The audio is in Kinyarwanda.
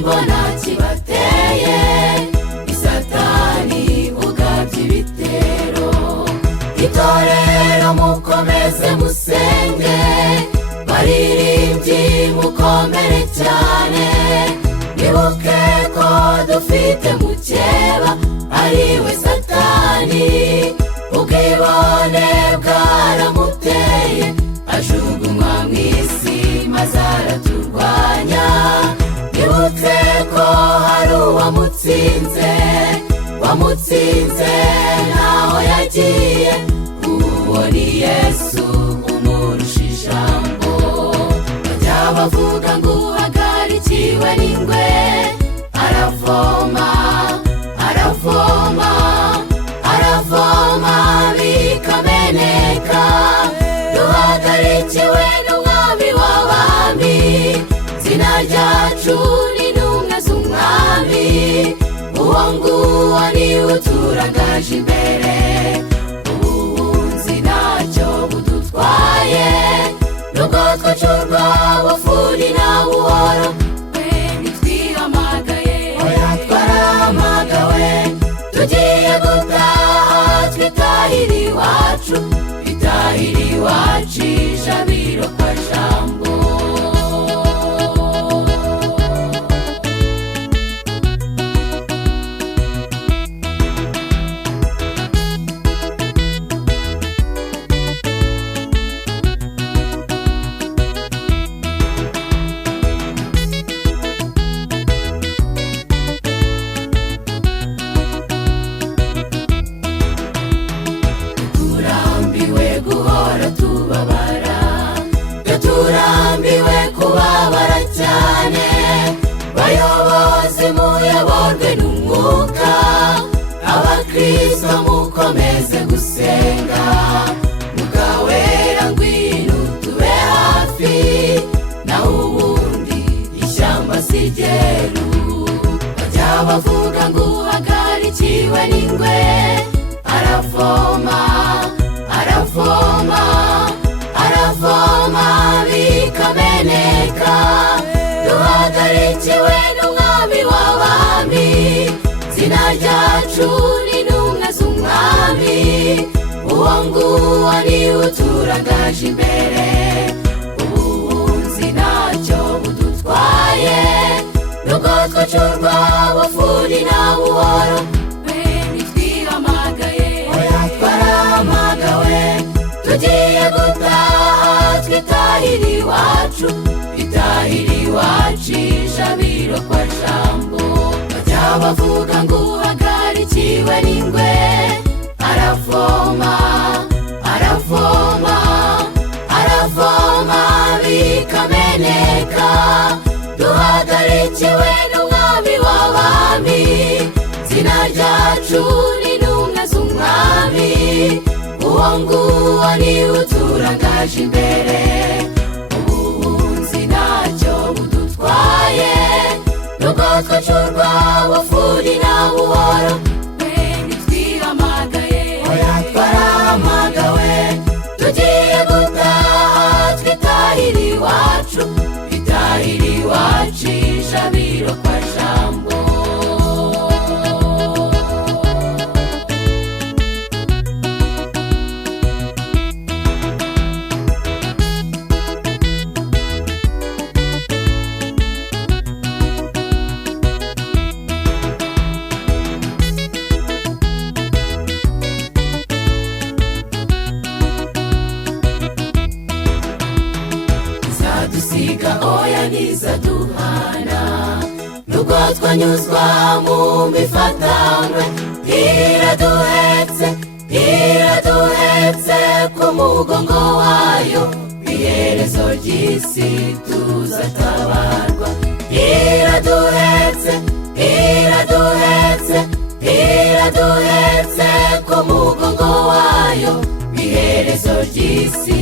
mbona kibateye, Satani ugabye ibitero. Itorero mukomeze musenge, baririmbyi mukomere cyane, nibuke ko dufite mukeba ariwe Satani. Ubwibone bwaramuteye, ajugunywa mu isi maze araturwanya. Nibutse ko hari uwamutsinze, wamutsinze naho yagiye, uwo ni Yesu umurusha ijambo. Bajya bavuga ngo uhagarikiwe n'ingwe, aravoma aravoma aravoma bikameneka. Duhagarikiwe n'umwami w'abami, zina ryacu ni intumwa z'umwami. Uwo nguwo niwe uturangaje imbere, ubuhunzi ntacyo budutwaye. Nubwo twacurwa bufuni na buhoro, we ntitwihamagaye, oya twarahamagawe. Tugiye gutaha twitahira iwacu, twitahira iwacu ijabiro kwa jambo. Turambiwe kubabara cyane, bayobozi muyoborwe n'umwuka. Abakristo mukomeze gusenga, mugawera ngwino tube hafi, naho ubundi ishyamba si ryeru. Bajya bavuga ngo uhagarikiwe n'ingwe, aravoma aravoma aravoma bikameneka. Duhagarikiwe n'umwami w'abami, zina ryacu ni intumwa z'umwami. Uwo nguwo niwe uturangaje imbere, ubuhunzi ntacyo budutwaye. Nubwo twacurwa bufuni na buhoro, we ntitwihamagaye, oya twarahamagawe. Tugiye gutaha twitahira iwacu, twitahira iwacu ijabiro kwa jambo. Bajya bavuga ngo uhagarikiwe n'ingwe, aravoma aravoma aravoma bikameneka. Duhagarikiwe n'umwami w'abami, zina ryacu ni intumwa z'umwami. Uwo nguwo niwe uturangaje imbere, ubuhunzi ntacyo budutwaye. Nubwo twacurwa bufuni na buhoro, we ntitwihamagaye, oya twarahamagawe. Tugiye gutaha twitahira iwacu, twitahira iwacu ijabiro kwa jambo. Dusiga oya ntizaduhana, nubwo twanyuzwa mu mifatangwe. Iraduhetse iraduhetse ku mugongo wayo, iherezo ry'isi tuzatabarwa. Iraduhetse iraduhetse iraduhetse ku mugongo wayo, iherezo ry'isi